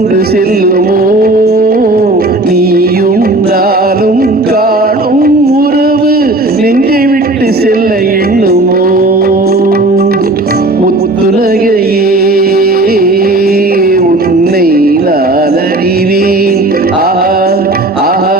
கொண்டு செல்லுமோ நீயும் நானும் காணும் உறவு நெஞ்சை விட்டு செல்ல எண்ணுமோ முத்துலகையே உன்னை நான் அறிவேன் ஆஹா ஆஹா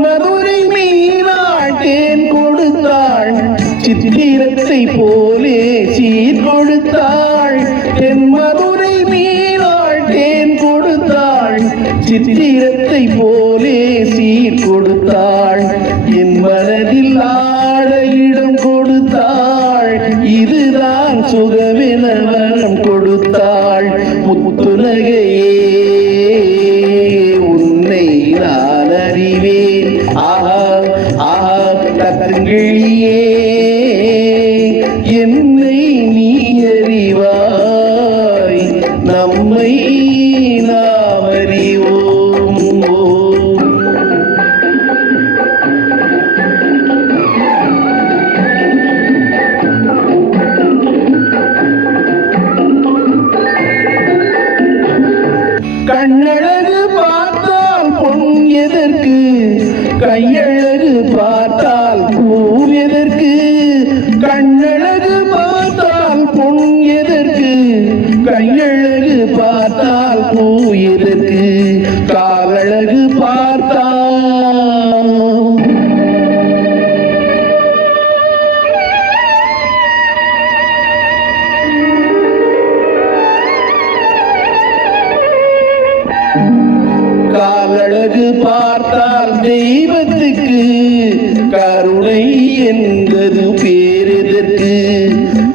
மதுரை மீனாள் தேன் கொடுத்தாள் சித்திரத்தை போலே சீர் கொடுத்தாள் என் மதுரை மீனாள் தேன் கொடுத்தாள் சித்திரத்தை போலே சீர் கொடுத்தாள் என் மனதில் ஆட இடம் கொடுத்தாள் இதுதான் சுகவென வரம் கொடுத்தாள் முத்துலகையே உன்னை நான் அறிவேன் ஆஹா ஆஹா தத்தங்கிழியே என்னை நீ அறிவாய் நம்மை நாம் அறிவோம் கண்ணழகு பார்த்தால் பொன் எதற்கு கையழகு பார்த்தால் பூ எதற்கு கண்ணழகு பார்த்தால் பொன் எதற்கு கையழகு பார்த்தால் பூ எதற்கு காலழகு பார்த்தால் காலழகு பார்த்தால் தெய்வத்துக்கு கருணை என்பது பேரெதற்கு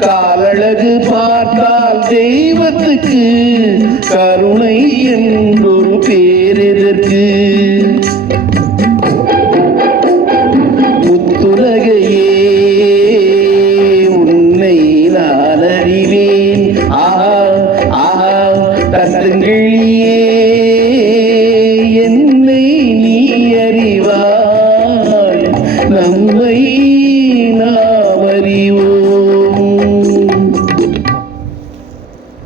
காலழகு பார்த்தால் தெய்வத்துக்கு கருணை என்றொரு பேர்